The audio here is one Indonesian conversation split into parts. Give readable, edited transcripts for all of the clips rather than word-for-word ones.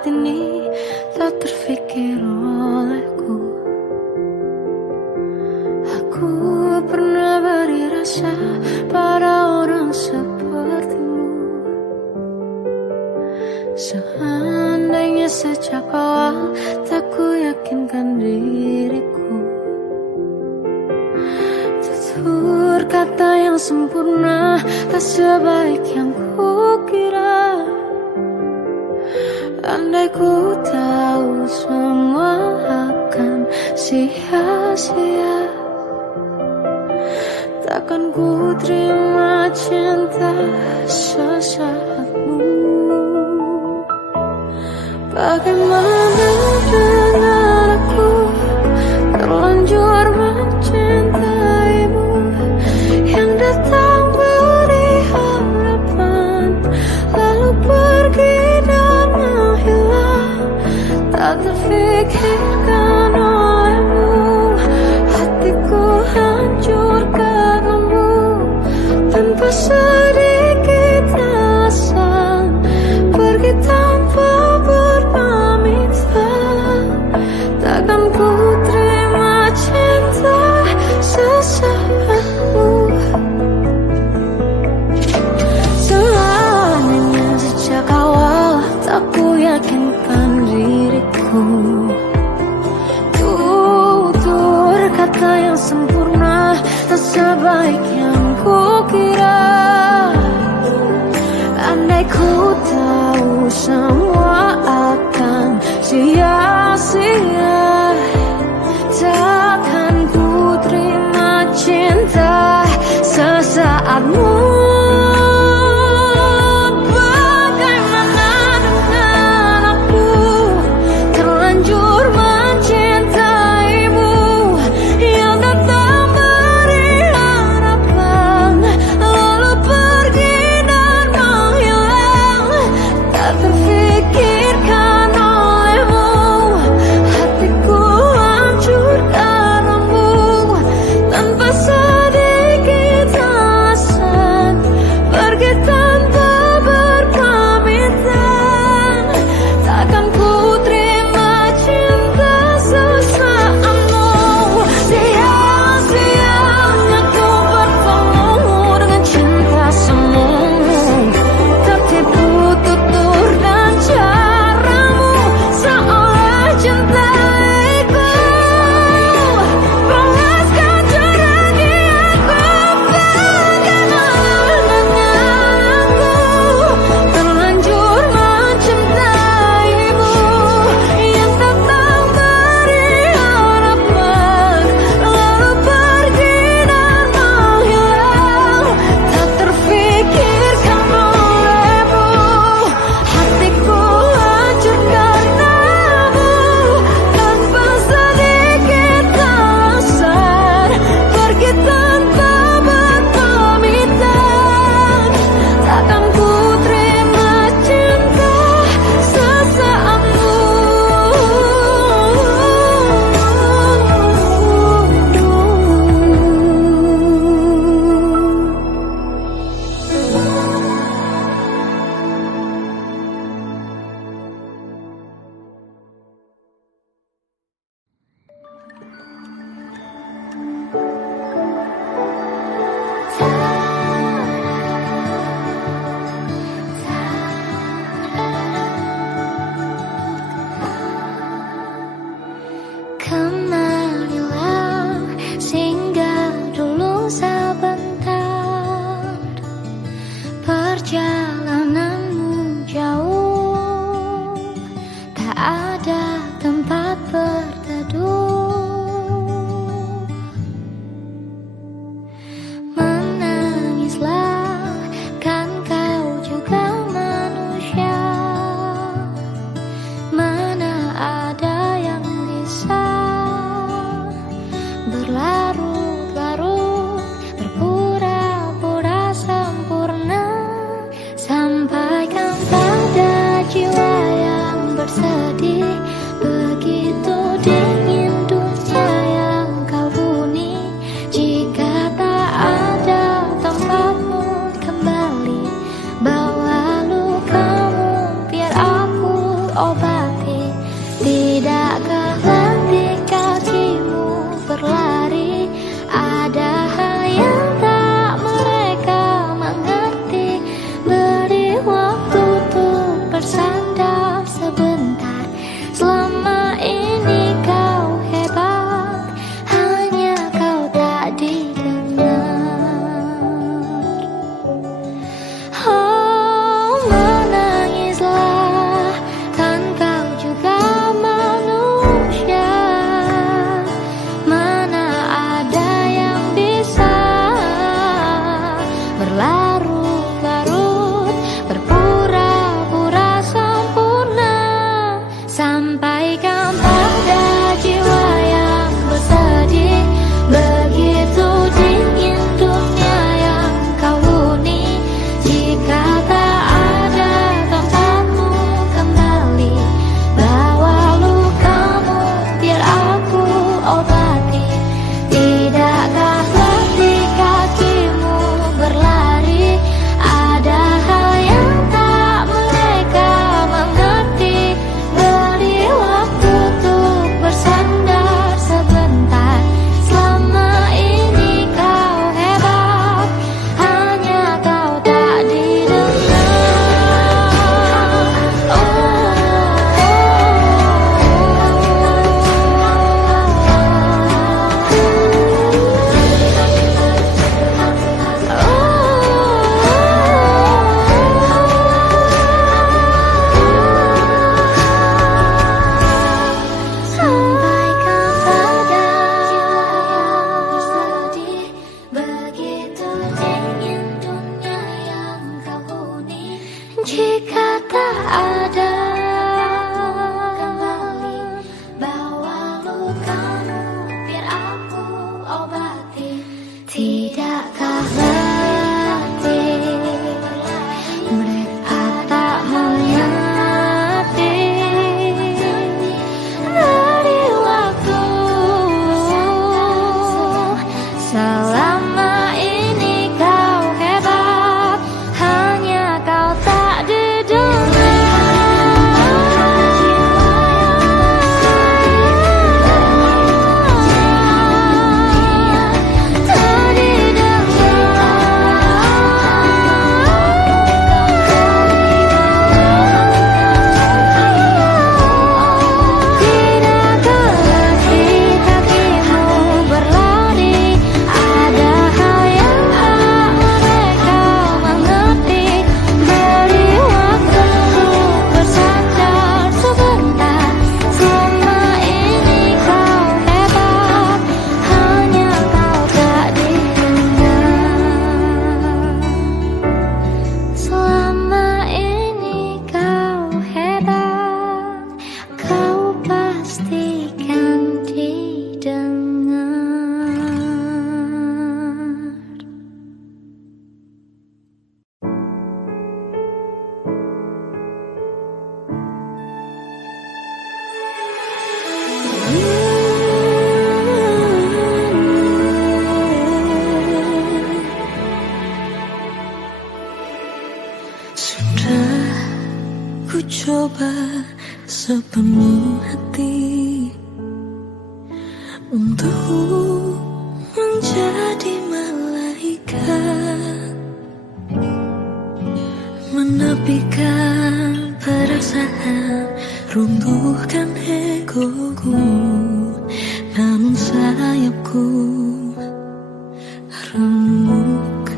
saat ini tak terfikir olehku. Aku pernah beri rasa pada orang sepertimu. Seandainya sejak awal tak ku yakinkan diriku. Tutur kata yang sempurna tak sebaik yang ku kira. Andai ku tahu semua akan sia-sia, takkan ku terima cinta sesaatmu. Bagaimana dengan aku terlanjur mencintaimu, yang datang beri harapan lalu pergi dan menghilang. Tak terfikirkan olehmu, hatiku hancur karenamu. Tanpa sedikit alasan pergi tanpa berpamitan. Takkan ku terima cinta sesaatmu. Seandainya sejak awal tak ku yakinkan diriku. Tutur kata yang sempurna tak sebaik yang ku kira. Andai ku tahu semua akan sia-sia, takkan ku terima cinta sesaatmu. Sampaikan pada jiwa yang bersedih sepenuh hati untuk menjadi malaikat, menepikan perasaan, runtuhkan egoku, namun sayapku remuk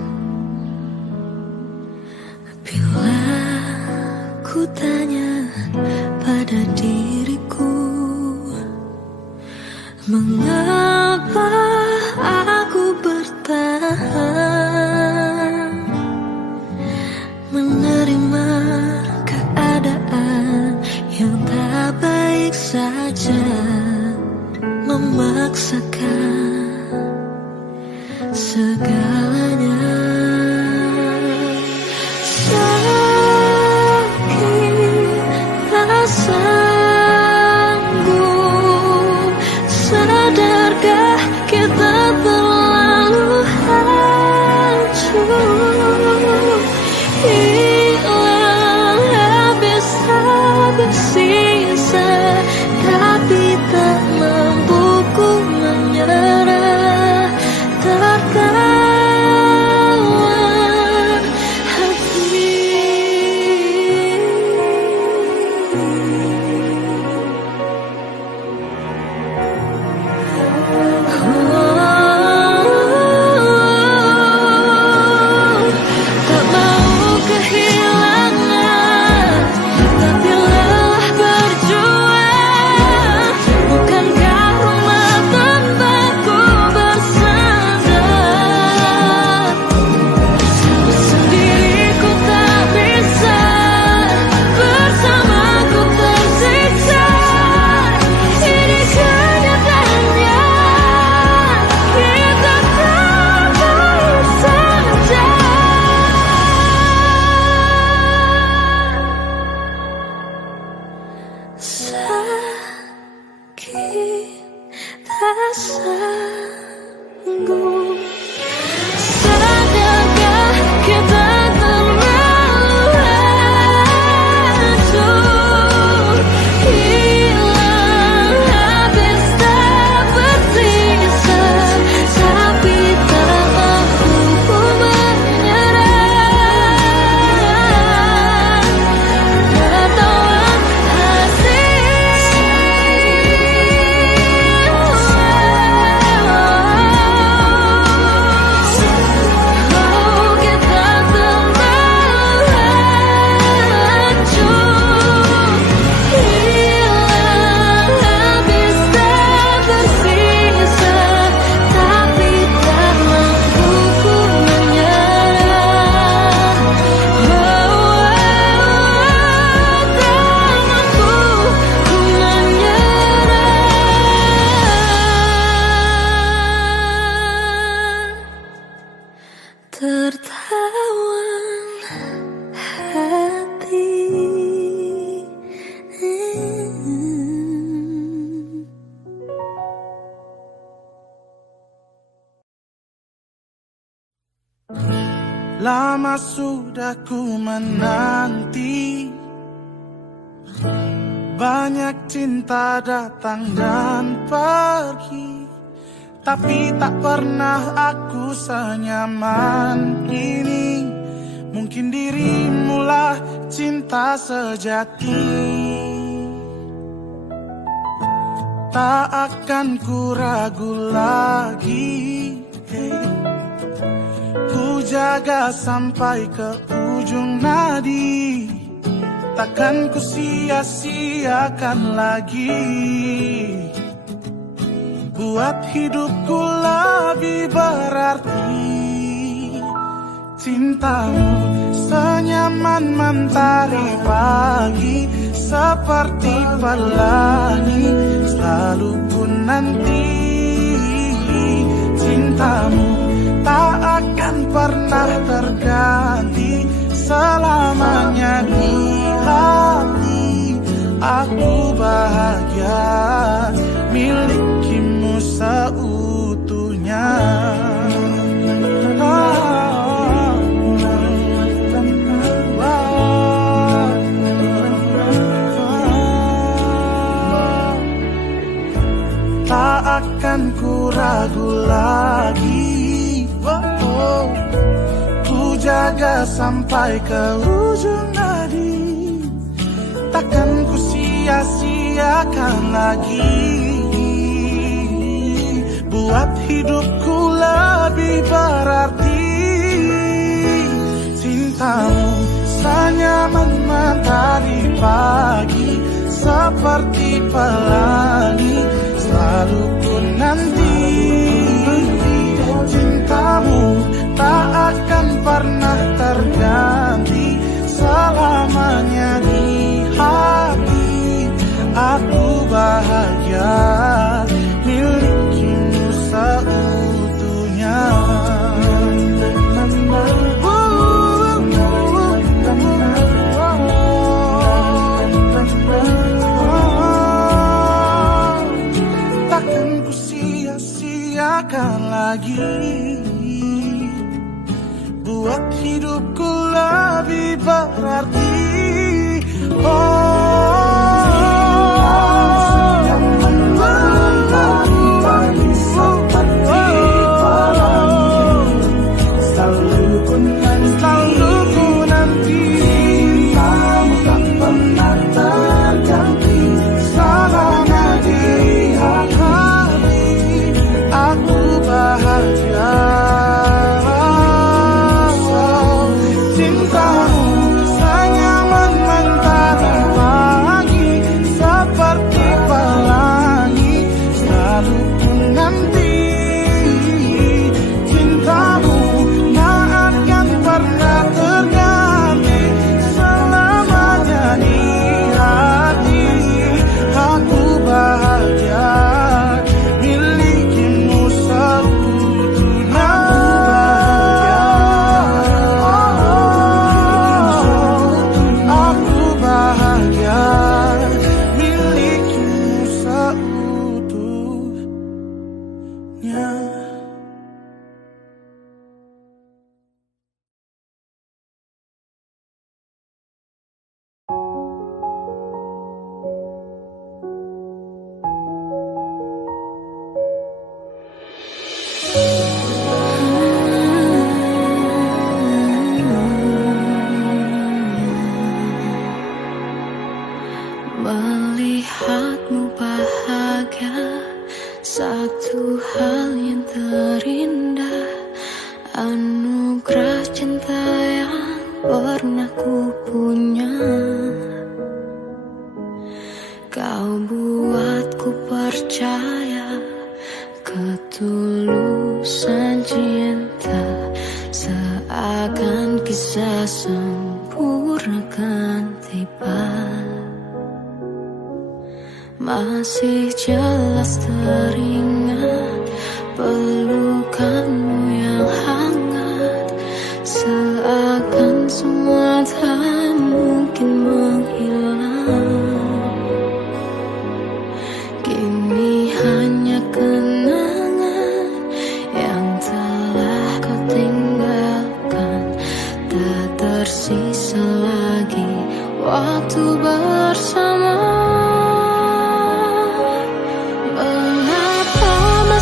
bila ku tanya pada diriku, mengapa aku bertahan menerima keadaan yang tak baik saja, memaksakan segalanya. Sakit tak sanggup, sadarkah kita terlalu hancur, hilang habis sisa, tapi tak mampu ku menyerah, tertawan hati. Tak mau kehilangan, tapi lelah berjuang. Bukankah rumah tanpaku bersandar? Sendiriku tak bisa, bersamaku tersiksa. Ini kenyataannya, kita tak baik saja. Sakit tak sanggup, sadarkah kita terlalu hancur, hilang habis tak bersisa, tapi tak mampu ku menyerah, tertawan hati. Oh, kita terlalu hancur, hilang habis tak bersisa, tapi tak mampu ku menyerah. Tak mampu ku menyerah, tertawan hati. Lama sudah ku menanti, banyak cinta datang dan pergi, tapi tak pernah aku senyaman ini. Mungkin dirimulah cinta sejati. Tak akan ku ragu lagi, ku jaga sampai ke ujung nadi. Takkan ku sia-siakan lagi, buat hidupku lebih berarti. Cintamu senyaman mentari pagi, seperti pelangi selalu ku nanti. Cintamu tak akan pernah terganti, selamanya di hati. Aku bahagia milikimu seutuhnya. ragu lagi. Ku jaga sampai ke ujung nadi, takkan ku sia-siakan lagi. Buat hidupku lebih berarti, cintamu senyaman matahari pagi, seperti pelangi selalu ku nanti. Cintamu tak akan pernah terganti, selamanya di hati. Aku bahagia milikimu seutuhnya. Takkan ku sia-siakan lagi, buat hidupku lebih berarti. Melihatmu bahagia, satu hal yang terindah, anugerah cinta yang pernah ku punya. Kau buatku percaya ketulusan cinta, seakan kisah sempurna kan tiba. Masih jelas teringat pelukanmu yang hangat, seakan semua tak mungkin menghilang. Kini hanya kenangan yang telah kau tinggalkan, tak tersisa lagi waktu bersama.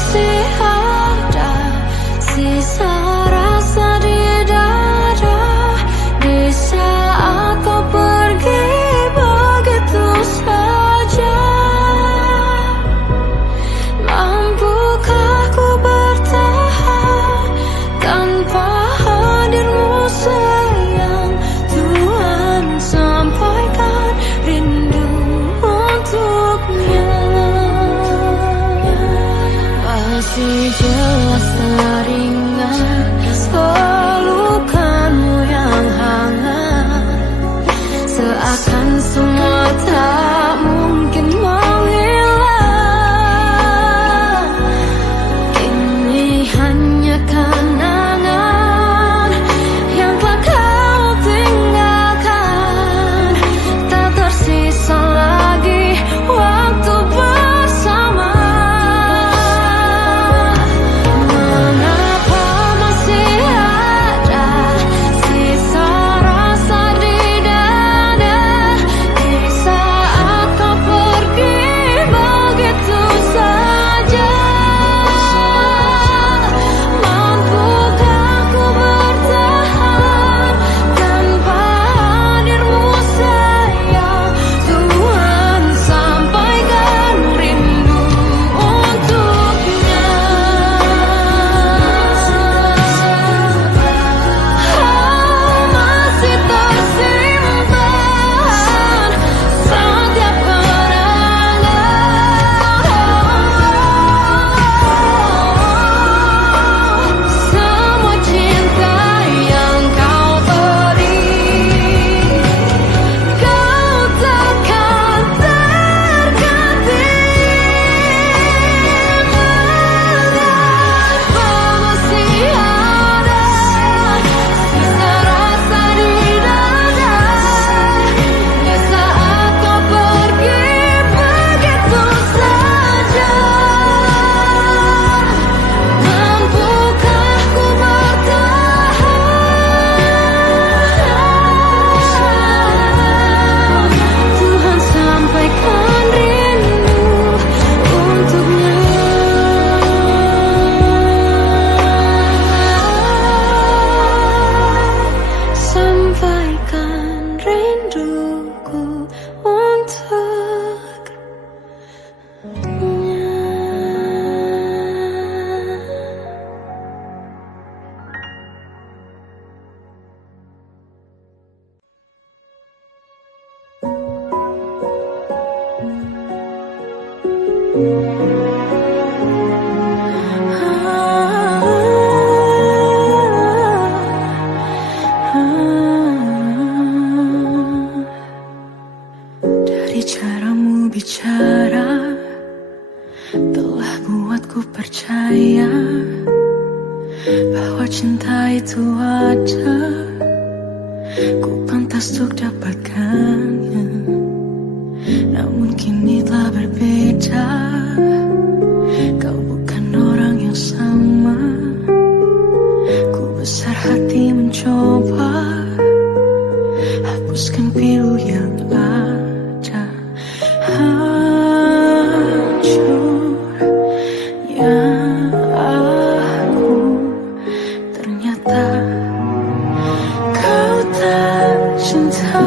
Masih ada sisa rasa di dada, di saat kau pergi begitu saja. Mampukah ku bertahan tanpa hadirmu sayang? Tuhan sampaikan rindu untuknya. Masih jelas teringat pelukanmu yang hangat, seakan semua tak mungkin menghilang. Kini hanya kenangan yang telah kau tinggalkan, tak tersisa lagi waktu bersama. Dari caramu bicara telah buatku percaya bahwa cinta itu ada, ku pantas untuk dapatkannya. Namun kini telah berbeda, kau bukan orang yang sama. Ku besar hati mencoba hapuskan pilu yang ada. Hancurnya aku, ternyata kau tak cinta.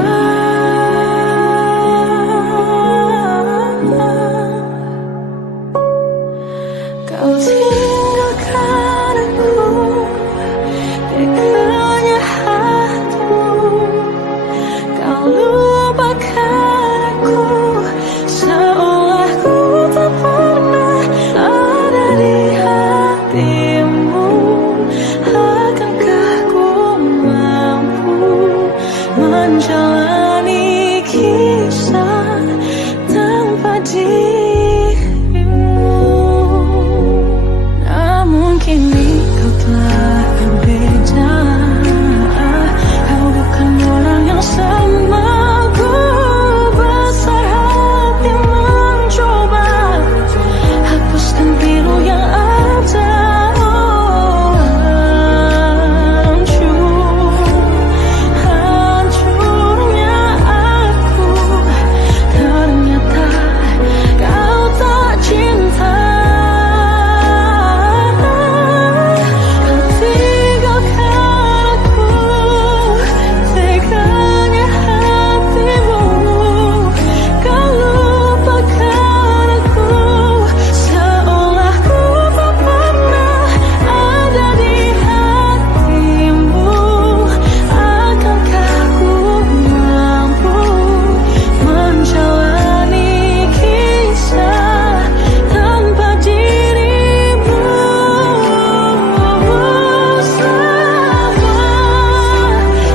Kau tinggalkan aku, teganya hatimu. Kau lupakan aku, seolah ku tak pernah ada di hatimu. Akankah ku mampu menjalani kisah tanpa dirimu? Namun kini kau telah berbeda, kau bukan orang yang sama. Ku besar hati mencoba hapuskan pilu yang ada. Hancurnya aku, ternyata kau tak cinta. Kau tinggalkan aku, teganya hatimu. Kau lupakan aku, seolah ku tak pernah ada di hatimu. Akankah ku mampu menjalani kisah tanpa dirimu? Selama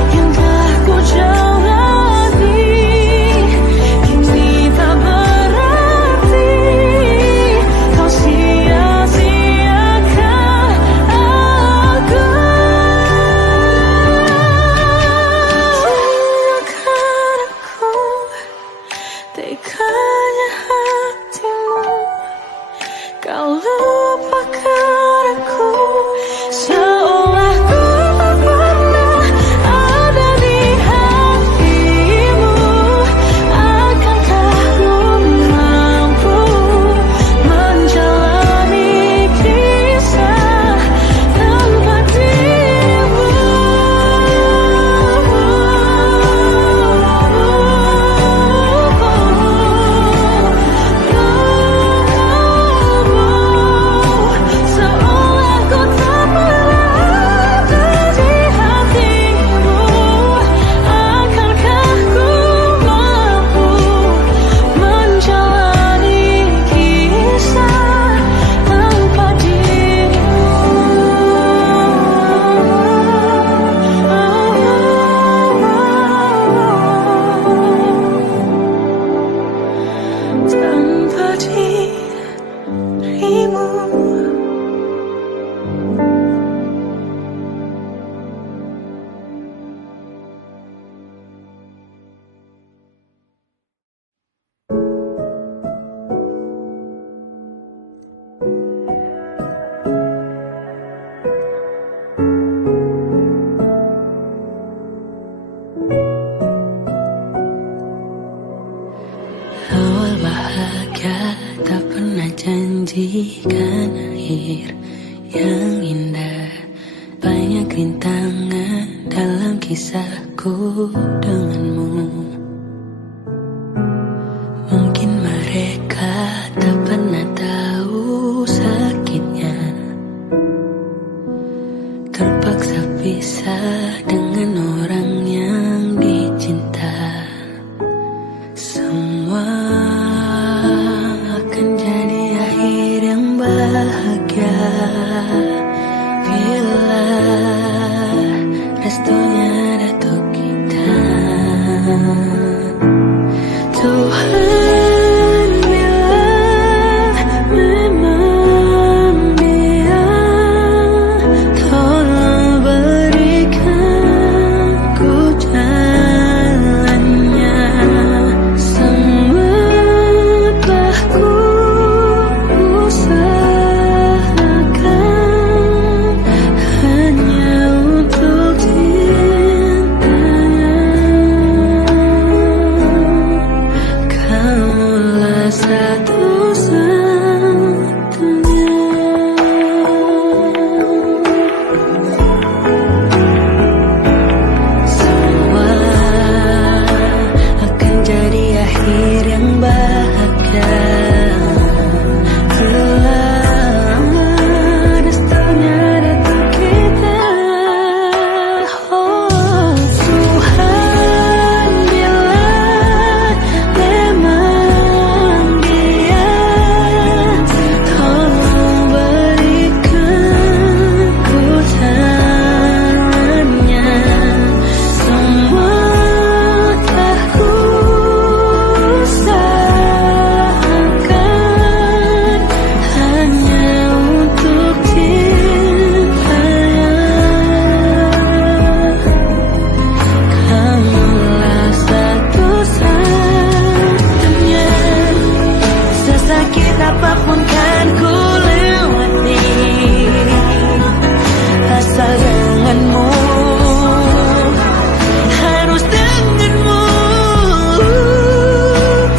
yang telah ku jalani kini tak berarti. Kau sia-siakan aku. Tinggalkan aku, teganya hatimu. Kau lupakan aku, seolah ku tak pernah ada di hatimu. Akankah ku mampu menjalani kisah tanpa dirimu? Seolah ku tak pernah ada di hatimu. Akankah ku mampu menjalani kisah tanpa dirimu? Tanpa dirimu. Awal bahagia tak pernah janjikan akhir yang indah. Banyak rintangan dalam kisahku denganmu. Mungkin mereka tak pernah tahu sakitnya terpaksa pisah dengan orang yang dicinta. Semua akan jadi satu-satunya. Semua akan jadi akhir yang bahagia. Apapun kan ku lewati, asal denganmu, harus denganmu.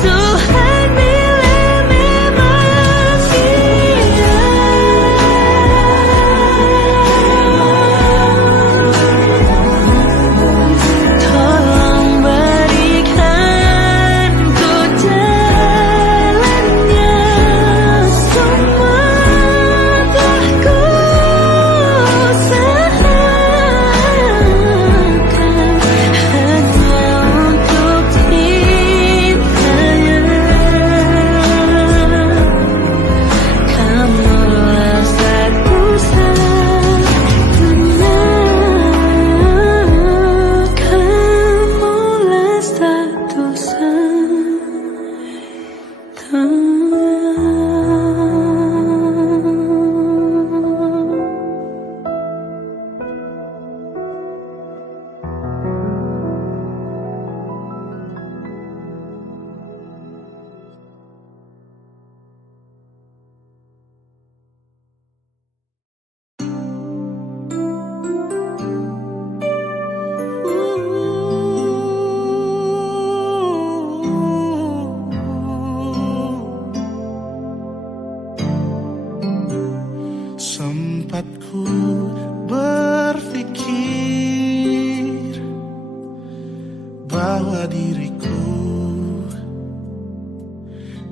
Tuhan bila memang dia, tolong berikan ku jalannya. Semua telah ku usahakan hanya untuk cintanya. Kamulah satu-satunya. Kamulah Sempat ku berpikir bahwa diriku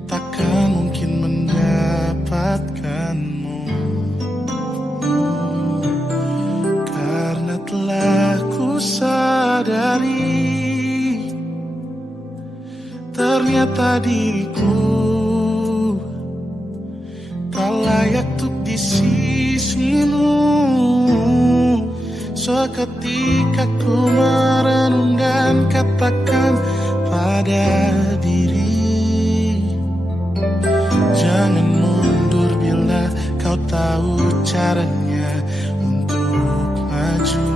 takkan mungkin mendapatkanmu, karena telah ku sadari ternyata diriku tak layak untuk di sisimu. Seketika ku merenung dan katakan pada diri, jangan mundur bila kau tahu caranya untuk maju.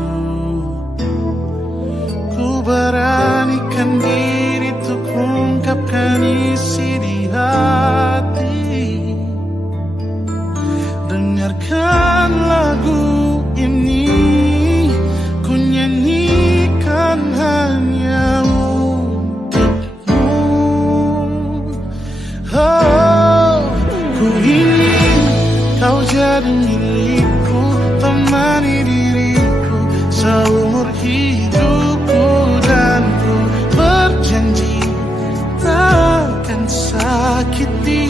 Ku beranikan diri untuk mengungkapkan isi di hati. Dengarkan lagu ini, ku nyanyikan hanya untukmu. Oh, ku ingin kau jadi milikku, temani diriku seumur hidupku, dan ku berjanji takkan sakiti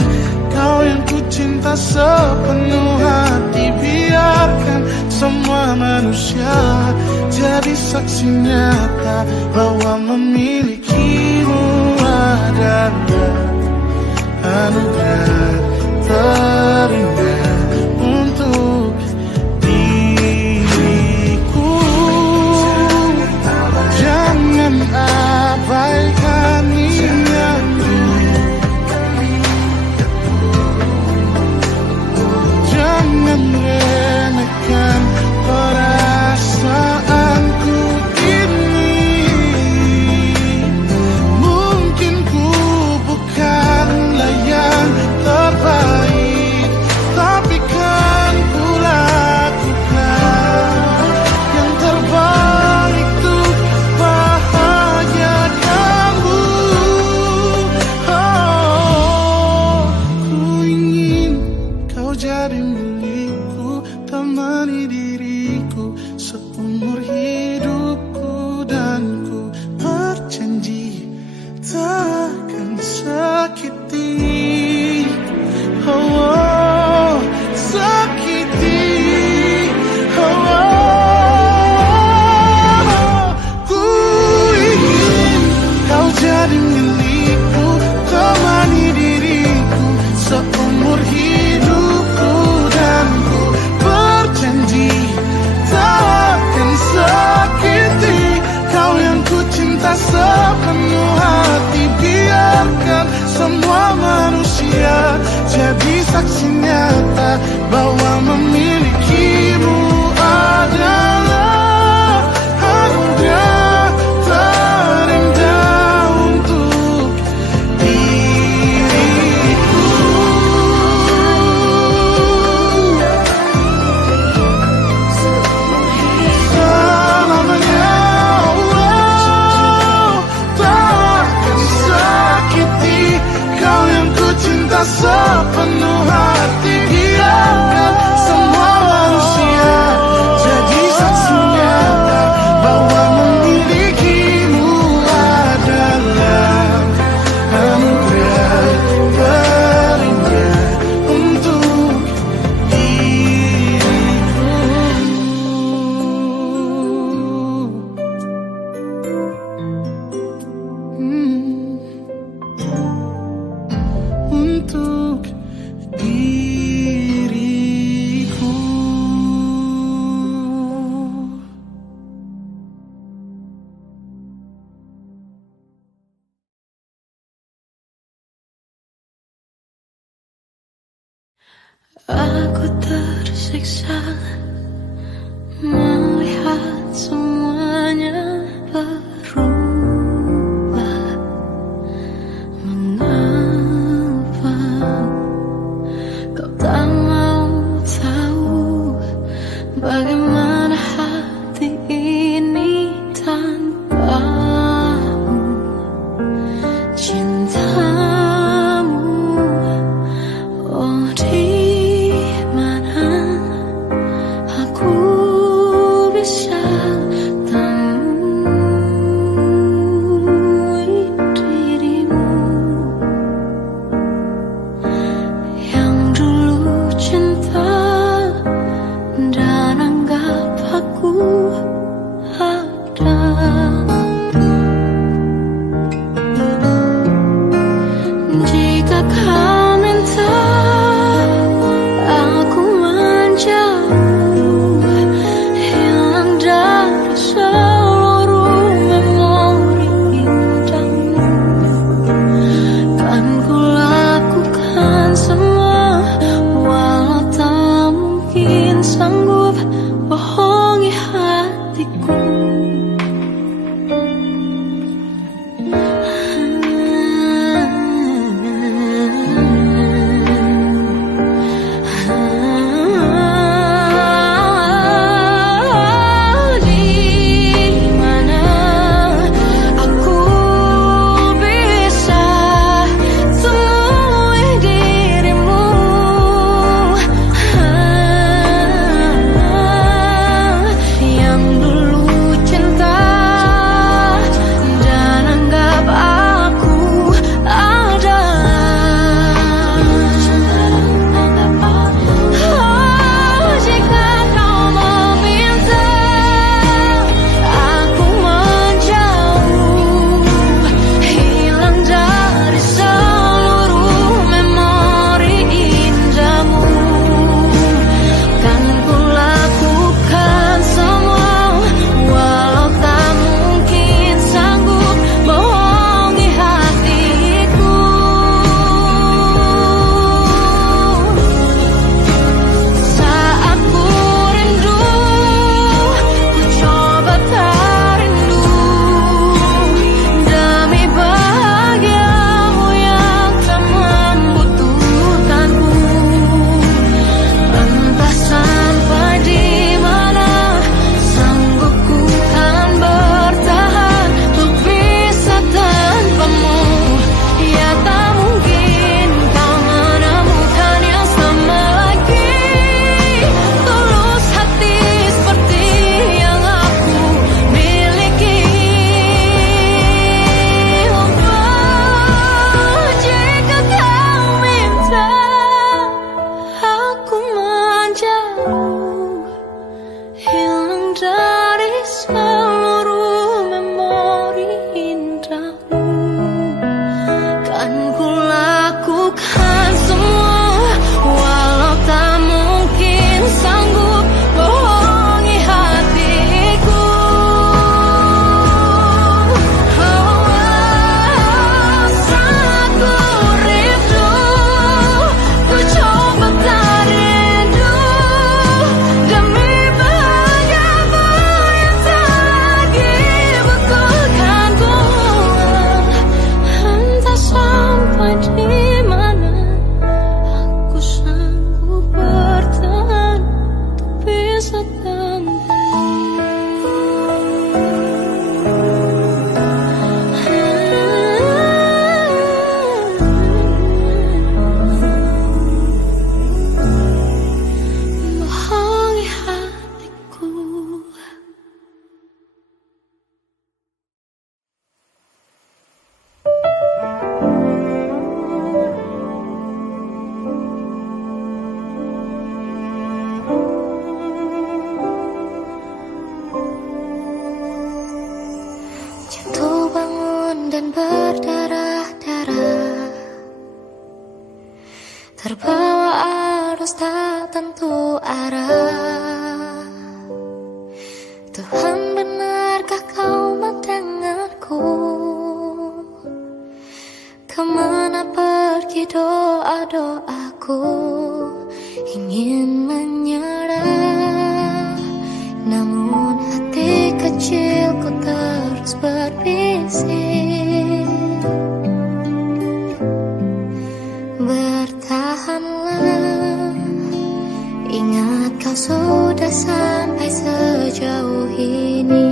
kau yang ku cinta sepenuh hati. Biarkan semua manusia jadi saksi nyata bahwa memilikimu adalah anugerah terindah untuk diriku. Jangan abaikan niatku, jangan remehkan perasaanku ini. Mungkin ku saksi nyata bahwa memilikimu adalah anugerah terindah untuk diriku. Selamanya Allah takkan sakiti kau yang ku cinta sepenuh hati. Biarkan semua manusia jadi saksi nyata bahwa memilikimu adalah anugerah terindah untuk untuk diriku. Aku tersiksa melihat semuanya berubah. Mengapa kau tak mau tahu bagaimana hati ini tanpamu? Cintamu, oh di mana aku bisa temui dirimu yang dulu cinta dan anggap aku ada. Jika kau minta aku menjauh, hilang dari seluruh memori indahmu, kan ku lakukan semua walau tak mungkin sanggup bohongi hatiku. terbawa arus tak tentu arah. Tuhan, benarkah kau mendengarku? Kemana pergi doa-doaku? Ingin menyerah, namun hati kecilku terus berbisik. Bertahanlah, ingat kau sudah sampai sejauh ini.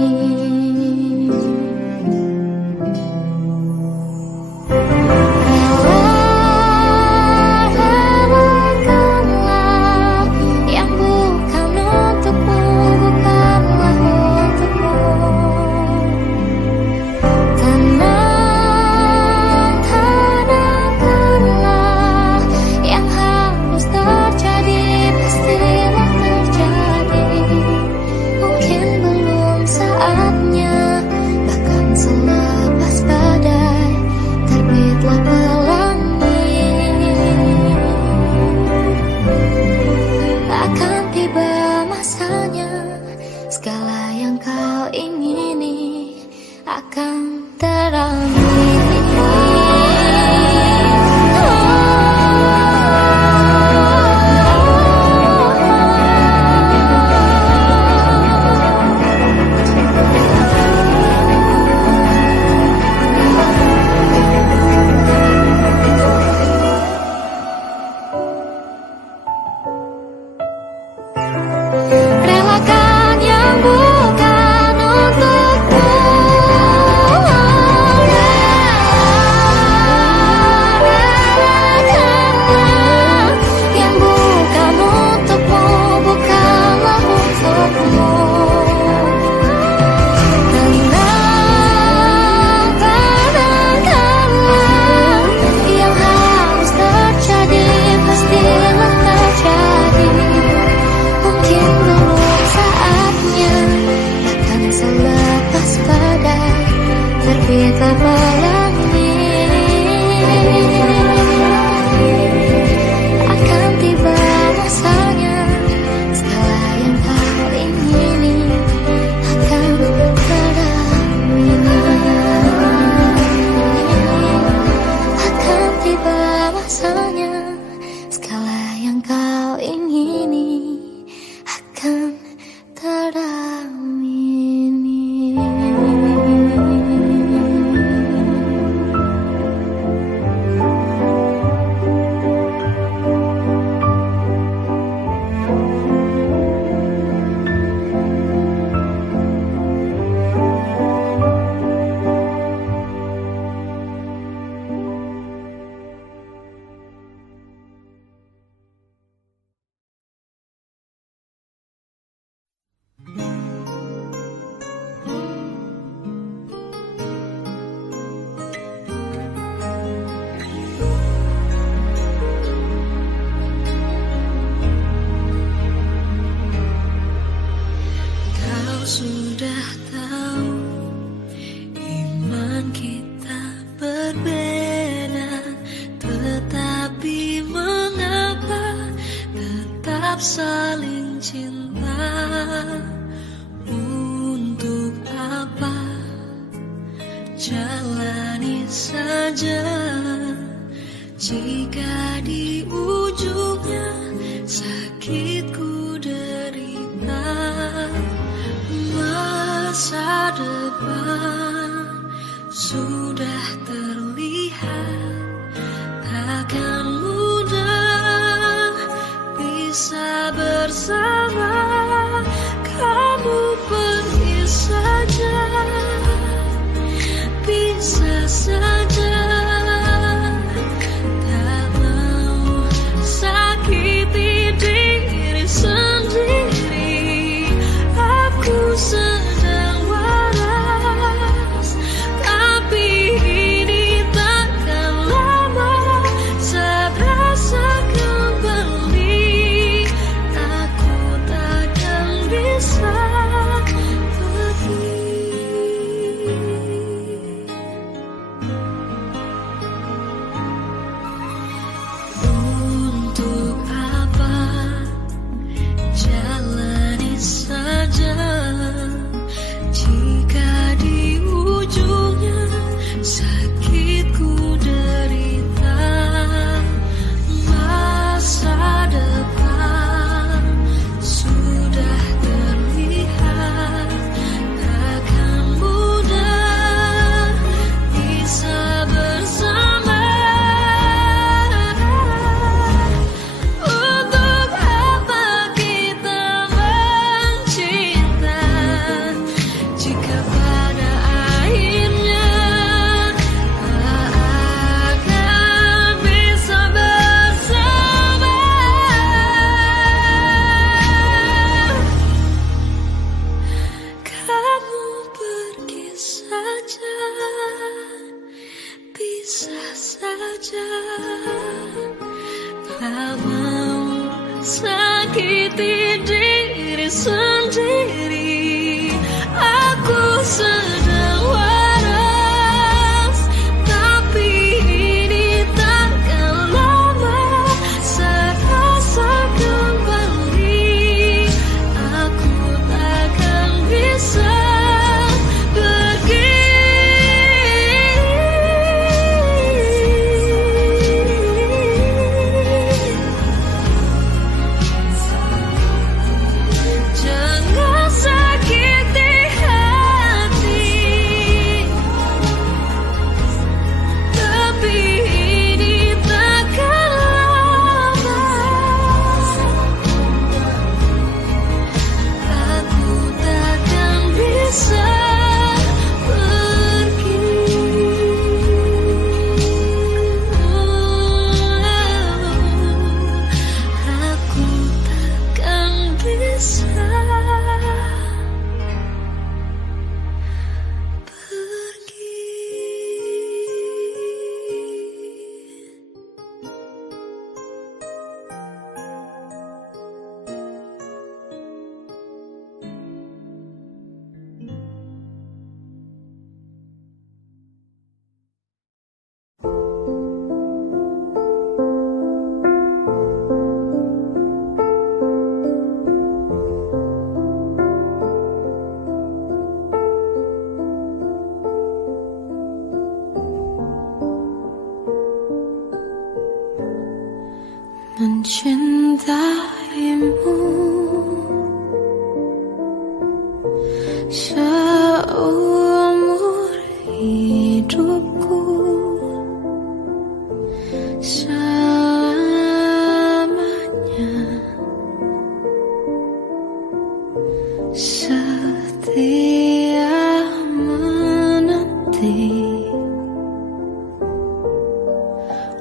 Segala yang kau ingini akan teramini. Terbitlah pelangi, akan tiba masanya. Segala yang kau ingini akan teramini. Akan tiba masanya. Segala yang kau ingini akan teramini. Sudah tahu iman kita berbeda, tetapi mengapa tetap saling cinta? Untuk apa? Jalani saja, jika di ujungnya sakitku derita. Masa depan sudah terlihat, takkan mudah bisa bersama. Kamu pergi saja, bisa saja. Tak mau sakiti diri sendiri. Aku sedang waras, tapi ini takkan lama. tak mau sakiti diri sendiri. Aku sedang waras, tapi ini takkan lama. Serasa kembali, aku takkan bisa pergi. Jangan sakiti hati, tapi ini takkan lama. Aku takkan bisa pergi. Aku takkan bisa pergi. Mencintaimu seumur hidupku, selamanya setia menanti.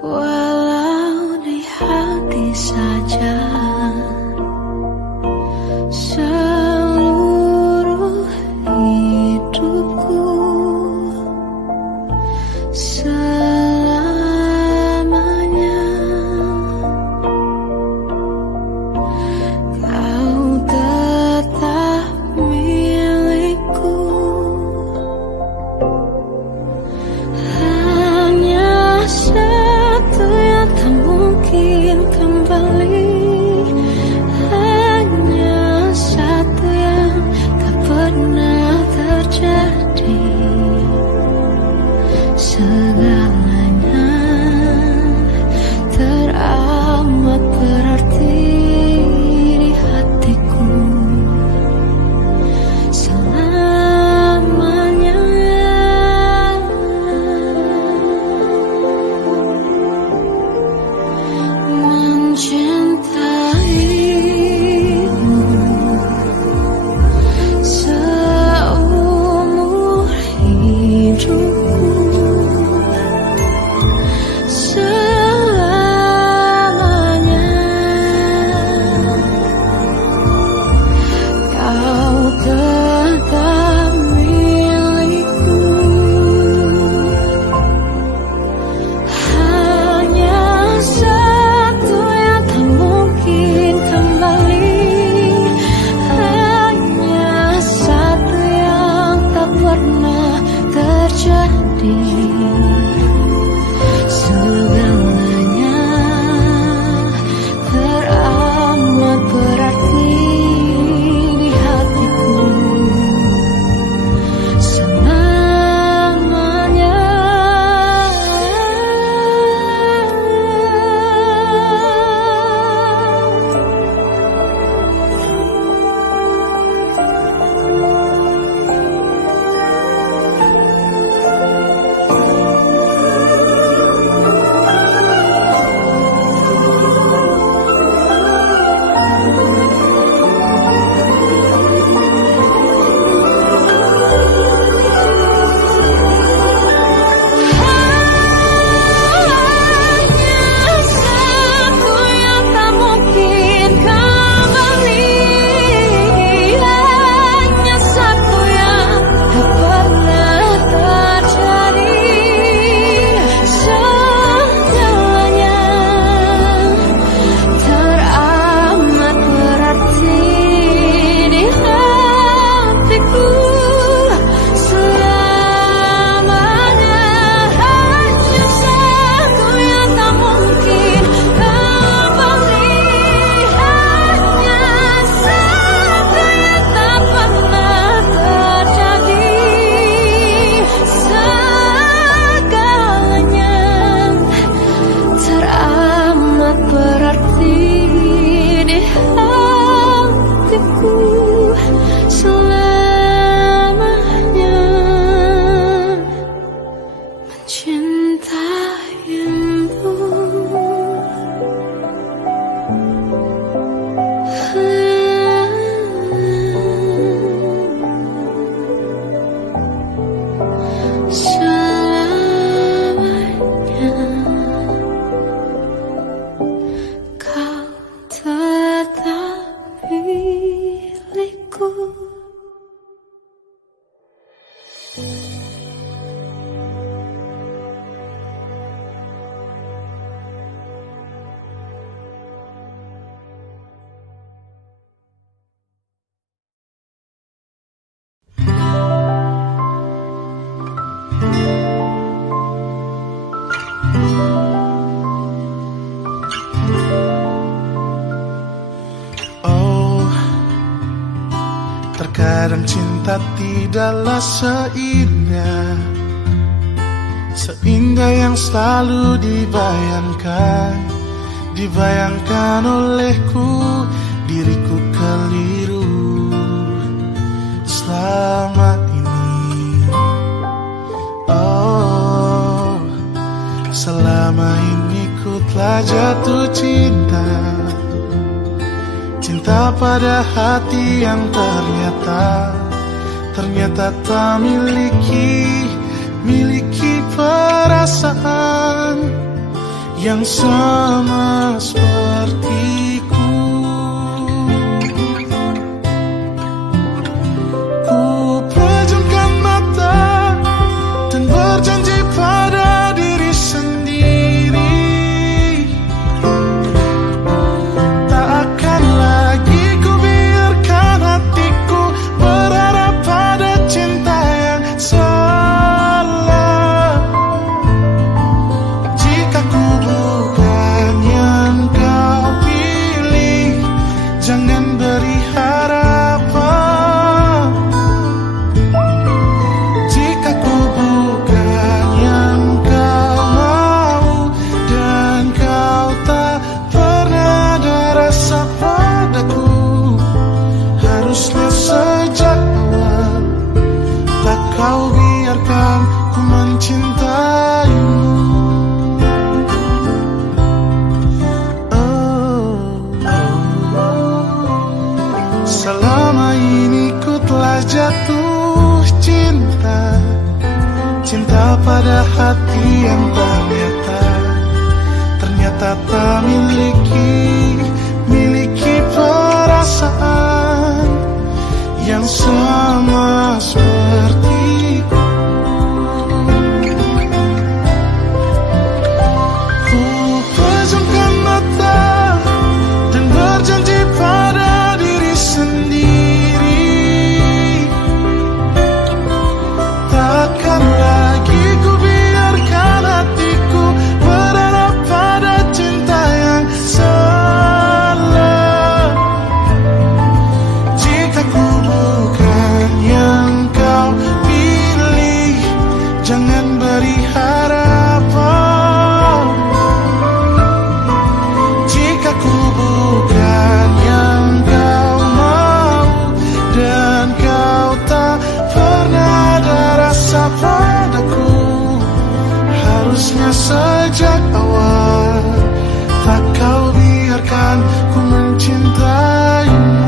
Walau di hati saja seluruh hidupku, selamanya kau tetap milikku. Hanya satu yang tak mungkin kembali, Terkadang cinta tidaklah seindah yang selalu dibayangkan olehku. Diriku keliru selama ini. Oh, selama ini ku telah jatuh cinta pada hati yang ternyata tak miliki perasaan yang sama sepertiku. Ku pejamkan mata dan berjanji pada diri sendiri, tak akan lagi ku biarkan hatiku berharap pada cinta yang salah. Jika ku bukan yang kau pilih, jangan beri harapan. Jika ku bukan yang kau mau dan kau tak pernah ada rasa padaku, harusnya sejak awal tak kau biarkan ku mencintaimu. Selama ini ku telah jatuh cinta pada hati yang ternyata tak miliki perasaan yang sama sepertiku. Ku pejamkan mata dan berjanji pada diri sendiri, takkan lagi ku biarkan hatiku berharap pada cinta yang salah. Jika ku bukan yang kau pilih, jangan beri harapan. Jika ku bukan yang kau mau dan kau tak pernah ada rasa padaku, harusnya sejak awal tak kau biarkan ku mencintaimu.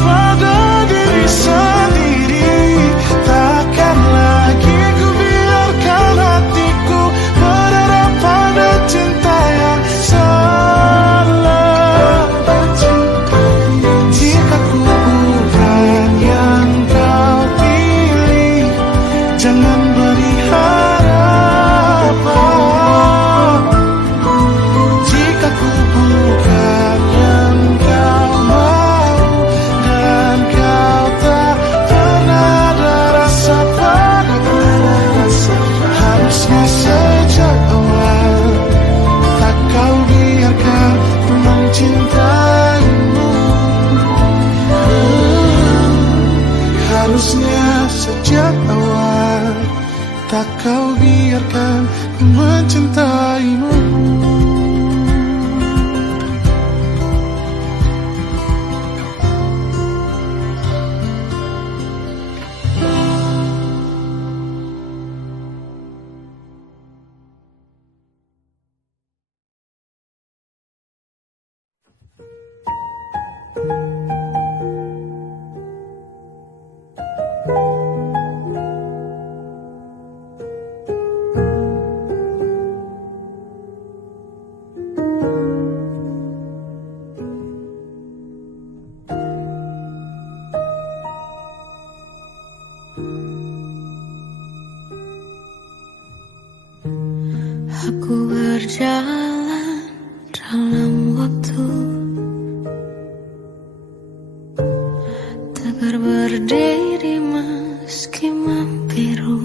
Pada diri sendiri, takkan lagi ku biarkan hatiku berharap pada cinta yang salah. Jika ku bukan yang kau pilih, jangan beri harapan. Jika ku bukan yang kau mau dan kau tak pernah ada rasa padaku, harusnya sejak awal tak kau biarkan ku mencintaimu. Harusnya sejak awal tak kau biarkan ku mencintaimu. Aku berjalan dalam waktu, tegar berdiri meski membiru.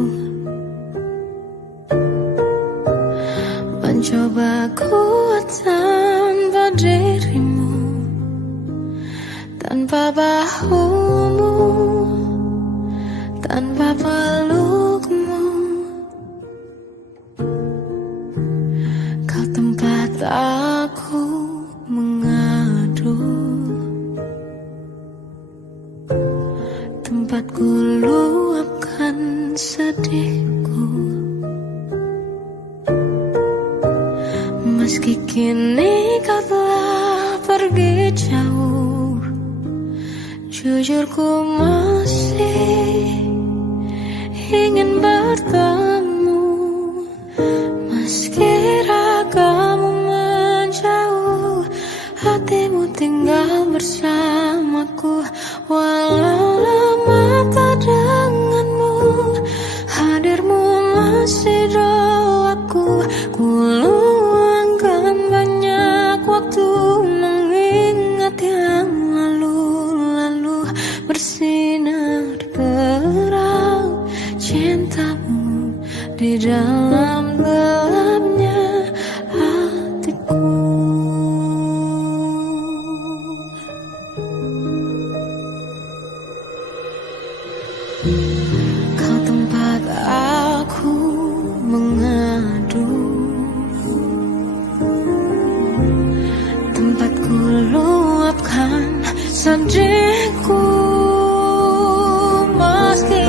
tanpa dirimu, tanpa bahumu, tanpa pelukmu. Kau tempat aku mengadu, tempat ku luapkan sedihku. Meski kini kau telah pergi jauh, jujur ku masih ingin bertemu. Meski ragamu menjauh, hatimu tinggal bersamaku. Walau lama tak denganmu, hadirmu masih doaku. Ku luangkan banyak waktu mengingat yang lalu-lalu. Bersinar terang cintamu di dalam gelapnya hatiku. Kau tempat aku mengadu, tempat ku luapkan sedihku. Meski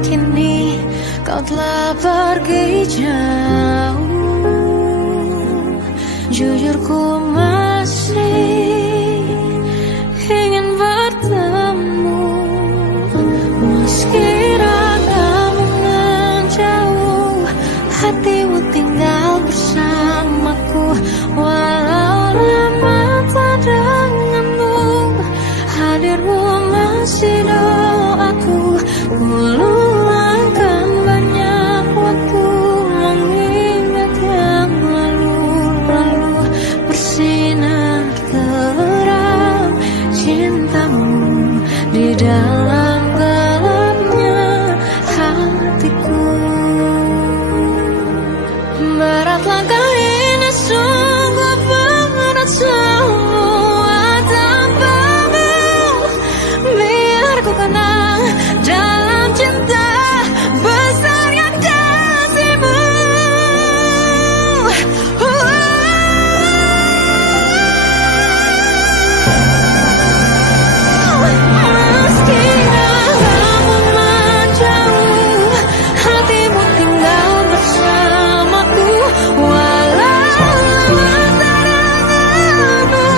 kini kau telah pergi jauh, jujur ku masih ingin bertemu. Meski ragamu menjauh, hatimu tinggal bersamaku. Walau lama tak denganmu, hadirmu masih doaku. Ku luangkan banyak waktu mengingat yang lalu-lalu. Bersinar terang cintamu di dalam gelapnya hatiku. Berat langkah ini sungguh berat semua tanpamu. Biar ku kenang dalam cinta besar yang kasihmu. Meski ragamu menjauh, hatimu tinggal bersamaku. Walau lama denganmu,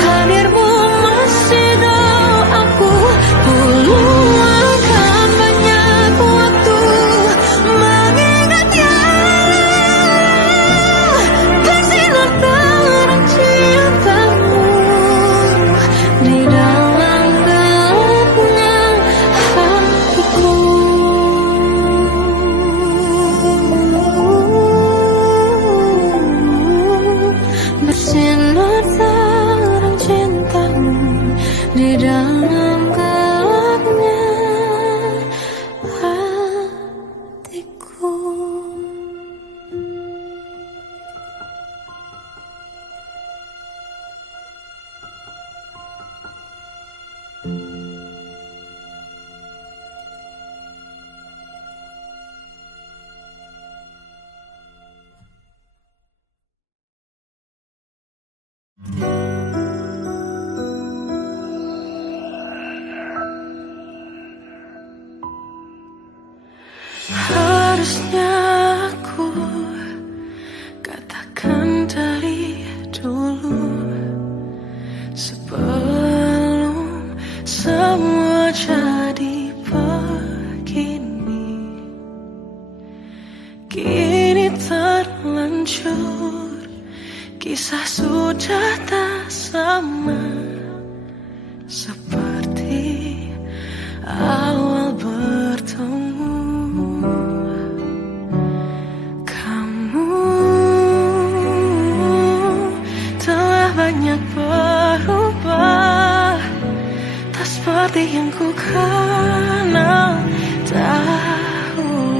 hadirmu masih doaku. Ku luangkan banyak waktu mengingat yang bersinar terang cintamu di dalam gelapnya hatiku. Bersinar terang cintamu di dalam gelapnya hatiku. Harusnya aku katakan dari dulu, sebelum semua jadi begini. Kini terlanjur, kisah sudah tak sama seperti awal bertemu. Kamu telah banyak berubah, tak seperti yang ku kenal dahulu.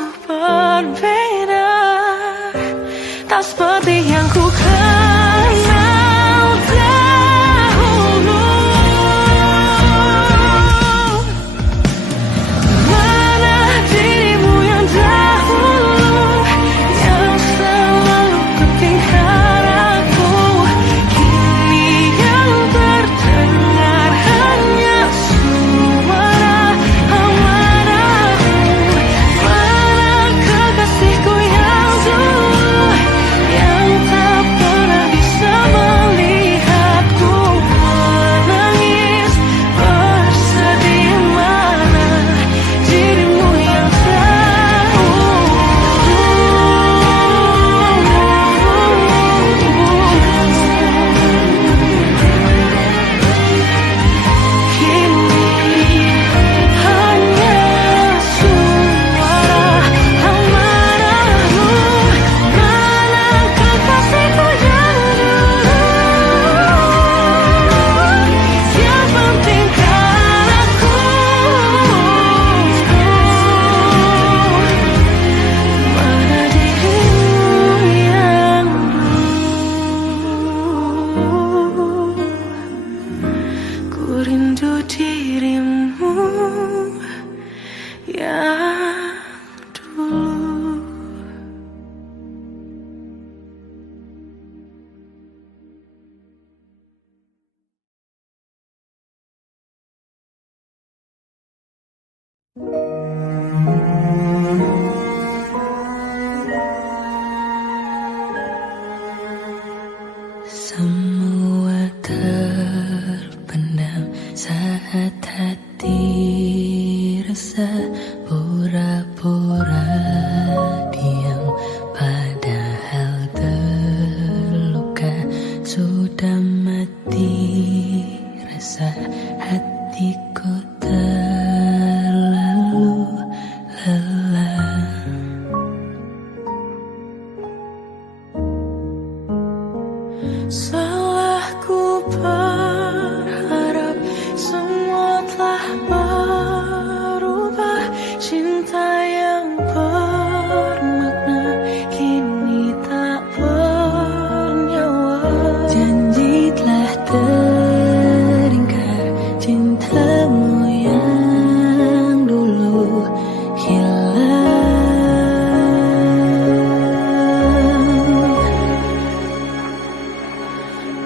jauh berbeda, tak seperti yang ku kenal dahulu. Mana dirimu yang dahulu, yang selalu pentingkan aku. Kini yang terdengar hanya suara amarahmu. Mana kekasihku yang dulu, yang tak pernah bisa melihatku menangis bersedih. Mana dirimu yang kini hanya suara amarahmu. Mana kekasihku yang dulu, yang pentingkan aku. Mana dirimu yang dulu, ku rindu dirimu yang dulu. Semua terpendam saat hati rasa pura-pura diam, padahal terluka sudah mati rasa. Hatiku terlalu lelah. Salahku berharap semua telah berubah. Cinta yang bermakna kini tak bernyawa. Janji telah teringkar, cintamu yang dulu hilang.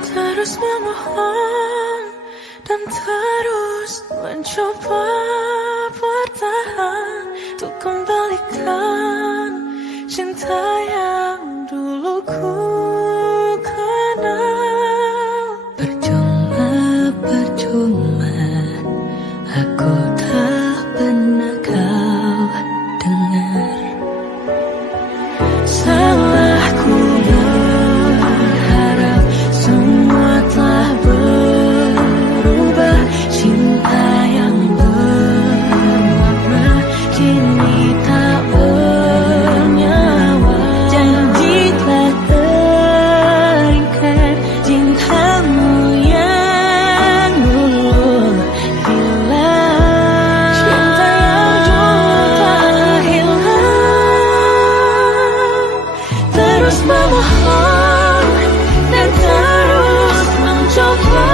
Terus memohon dan terus mencoba bertahan untuk kembalikan cinta yang dulu ku kenal. Percuma, aku tak pernah kau dengar. Salahku berharap semua telah berubah. Cinta yang bermakna kini tak bernyawa. Janji telah teringkar, cintamu yang dulu hilang. Cinta yang dulu telah hilang. Terus memohon dan terus mencoba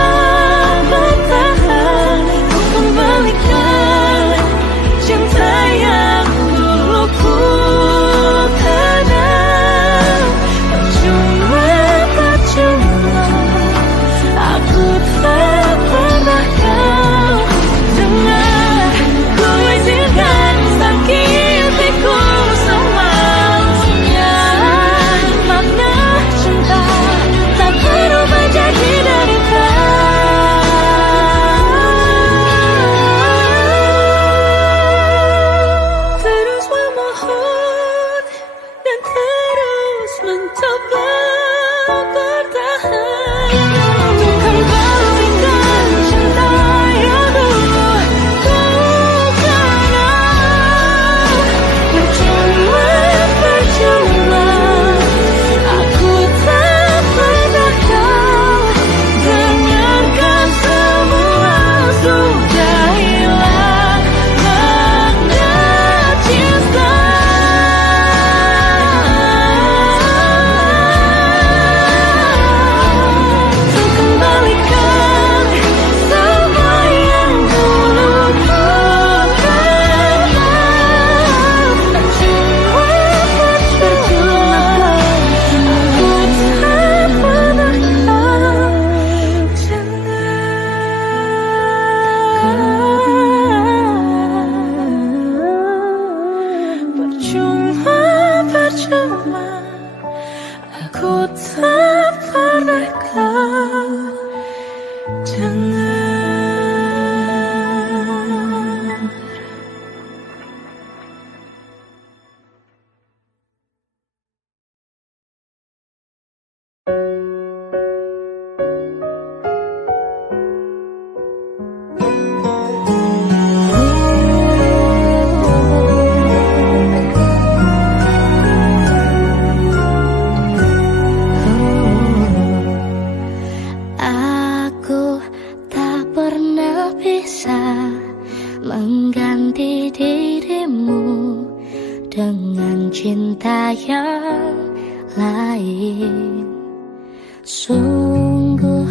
bertahan untuk kembalikan cinta yang dulu ku kenal. Percuma, aku tak pernah kau dengar. Ku izinkan sakitiku semalanya. Makna cuma aku tak pernah dengar. Aku tak pernah bisa mengganti dirimu dengan cinta yang lain. Sungguh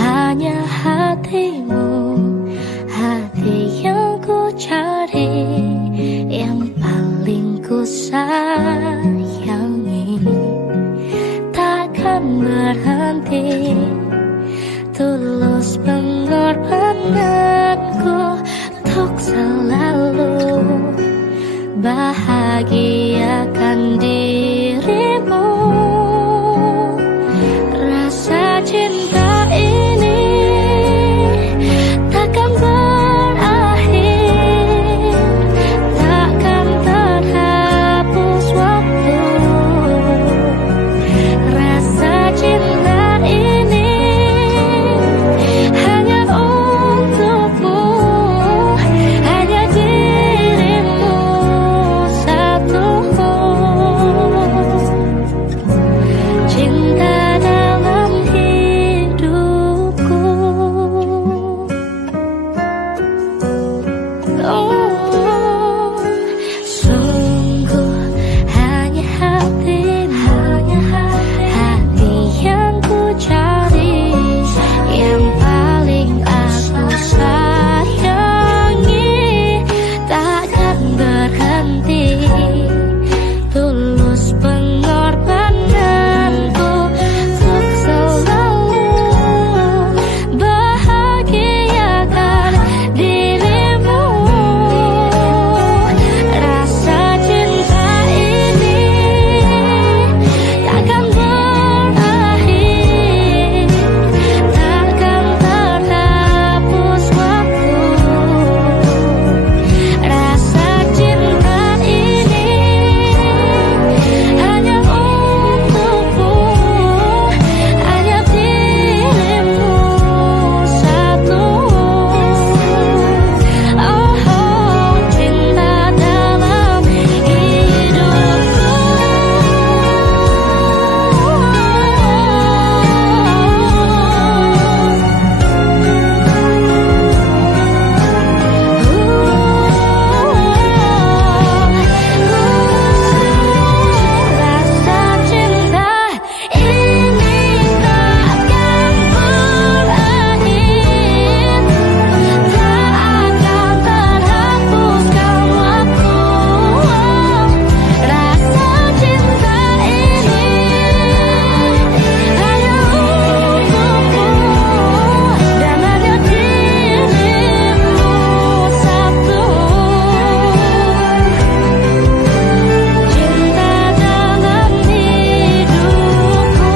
hanya hatimu, hati yang ku cari, yang paling ku sayangi. Takkan berhenti tulus pengorbananku untuk selalu bahagiakan dirimu. Rasa cinta ini takkan berakhir, takkan terhapus waktu. Rasa cinta ini hanya untukmu, hanya dirimu satu. Cinta dalam hidupku. Oh, sungguh hanya hatimu, hati yang ku cari, yang paling aku sayangi. Takkan berhenti tulus pengorbananku untuk selalu bahagiakan dirimu. Rasa cinta ini takkan berakhir, takkan terhapus waktu. Rasa cinta ini hanya untukmu, hanya dirimu satu. Oh, cinta dalam hidupku. Rasa cinta ini takkan berakhir, takkan terhapuskan waktu. Rasa cinta ini hanya untukmu dan hanya dirimu satu. Cinta dalam hidupku.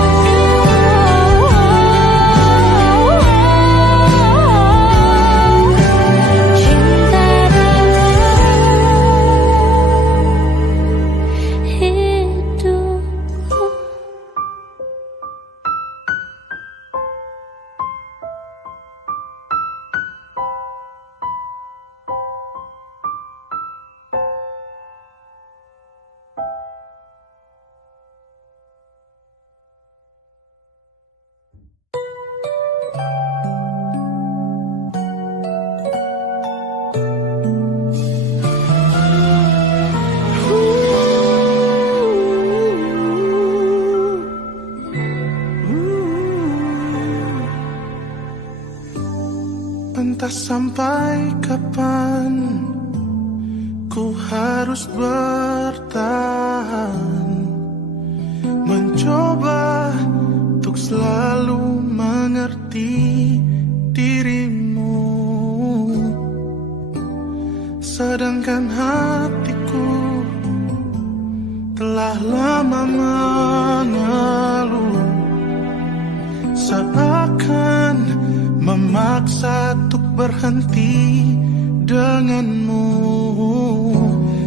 Cinta dalam hidupku. Entah sampai kapan ku harus bertahan, mencoba untuk selalu mengerti dirimu. Sedangkan hatiku telah telah lama mengeluh, seakan memaksa untuk berhenti denganmu.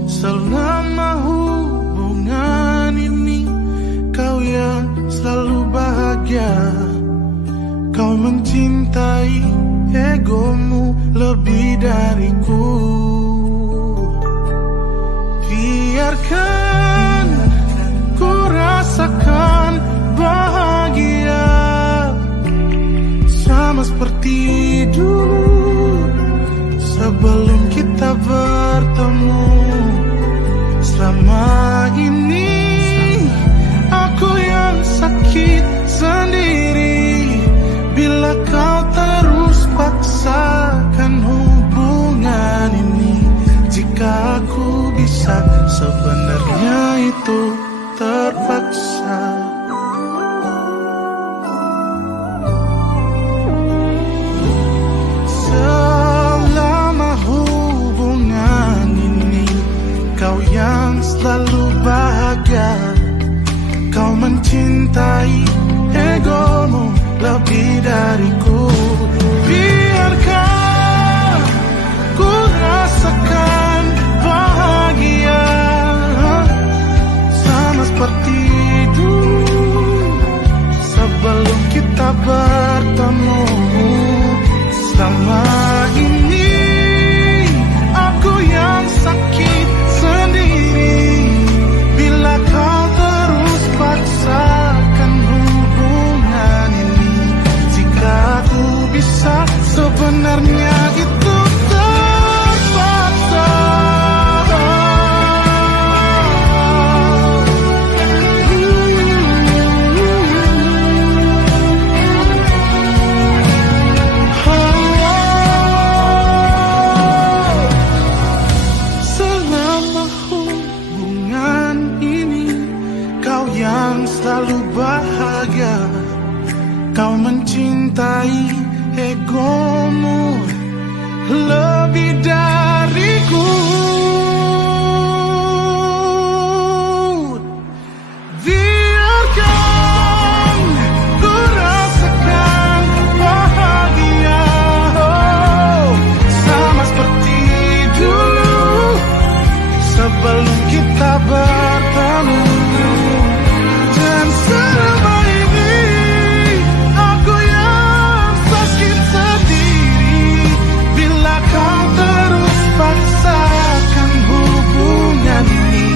Selama hubungan ini kau yang selalu bahagia, kau mencintai egomu lebih dariku. Biarkan ku rasakan bahagia sama seperti dulu sebelum kita bertemu. Selama ini aku yang sakit sendiri bila kau terus paksakan hubungan ini. Jika aku bisa, sebenarnya itu terpaksa. Selama hubungan ini kau yang selalu bahagia, kau mencintai egomu lebih dariku. Biarkan ku rasakan bahagia sama seperti dulu sebelum kita bertemu. Selama ini aku yang sakit sendiri bila kau terus paksakan hubungan ini. Jika aku bisa, sebenarnya itu terpaksa. Selama hubungan ini kau yang selalu bahagia, kau mencintai egomu lebih dariku. Biarkan ku rasakan bahagia sama seperti dulu sebelum kita bertemu. Dan selama ini aku yang sakit sendiri bila kau terus paksakan hubungan ini.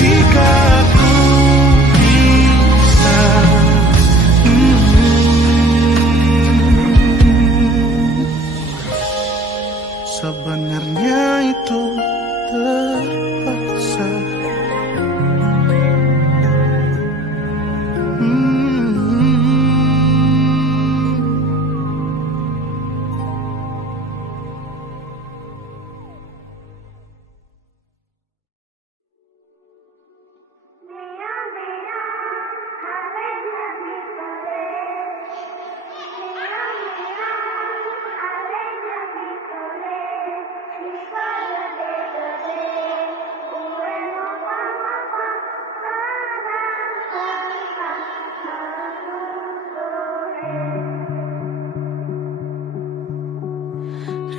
Jika aku bisa, sebenarnya itu terpaksa.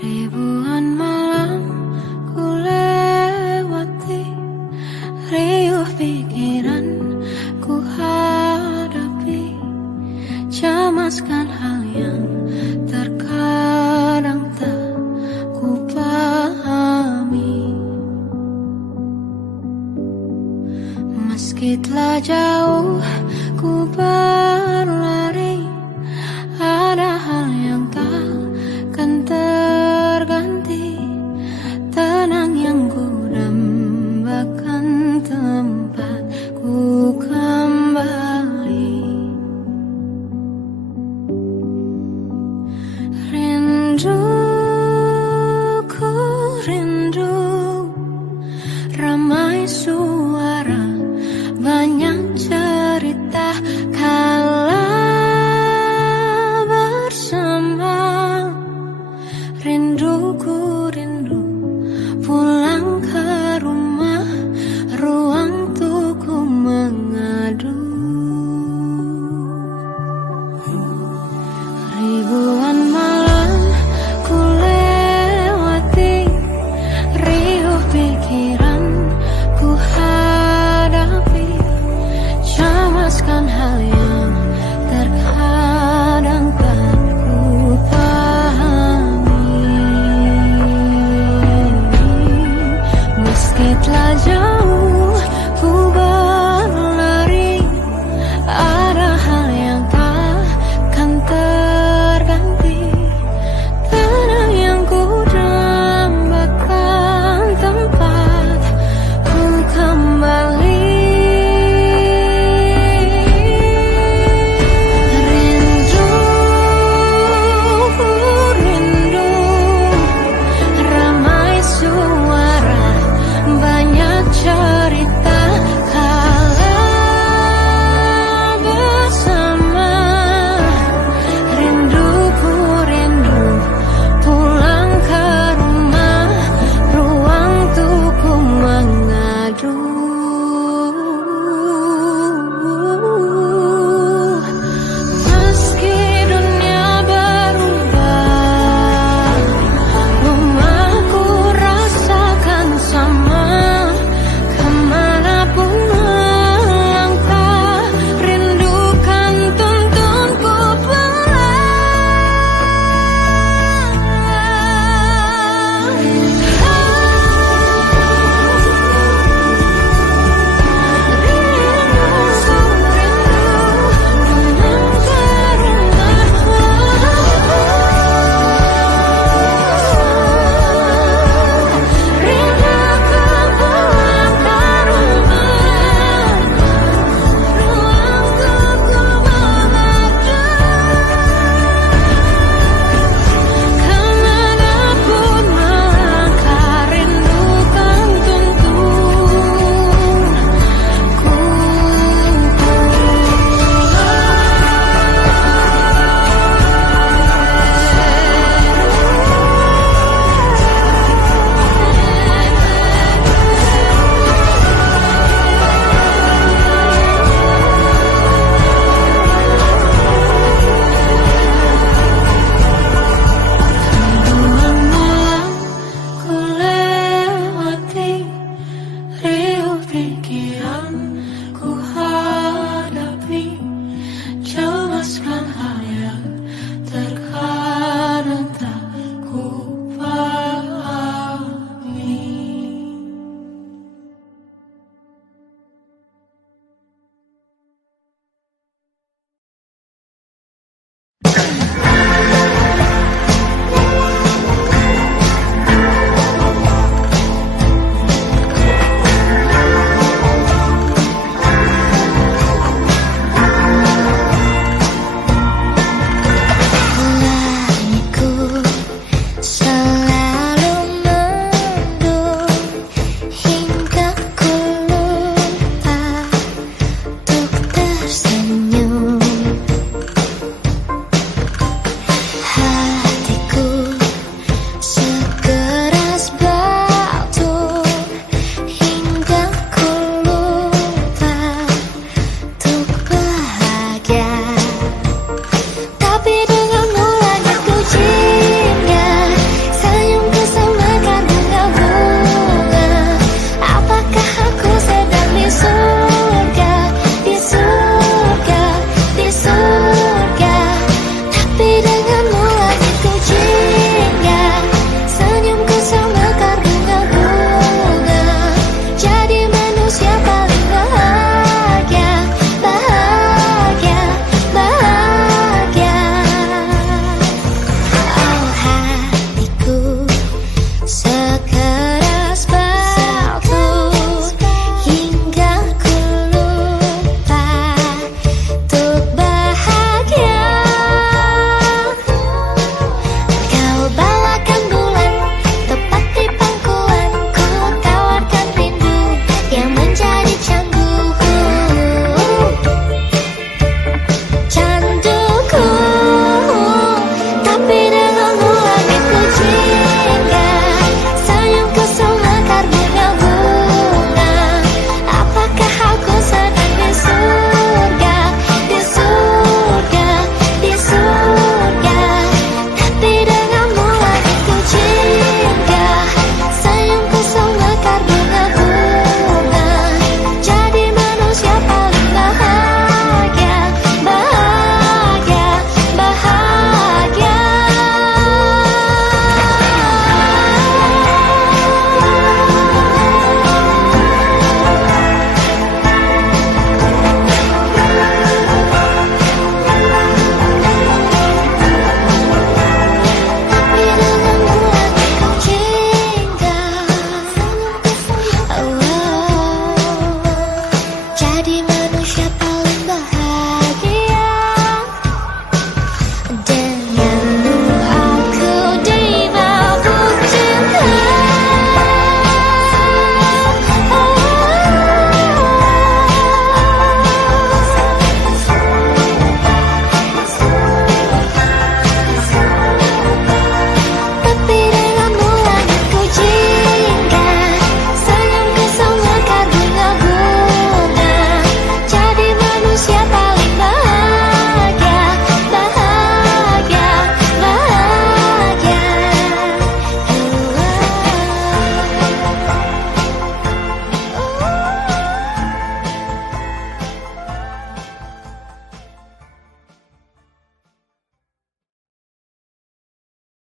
Ribuan malam ku lewati, riuh pikiran ku hadapi, cemaskan hal yang terkadang tak ku pahami. Meski telah jauh ku berlari, ada hal yang takkan terganti. Tenang yang ku dambakan tempat ku kembali. Rindu, ku rindu ramai suara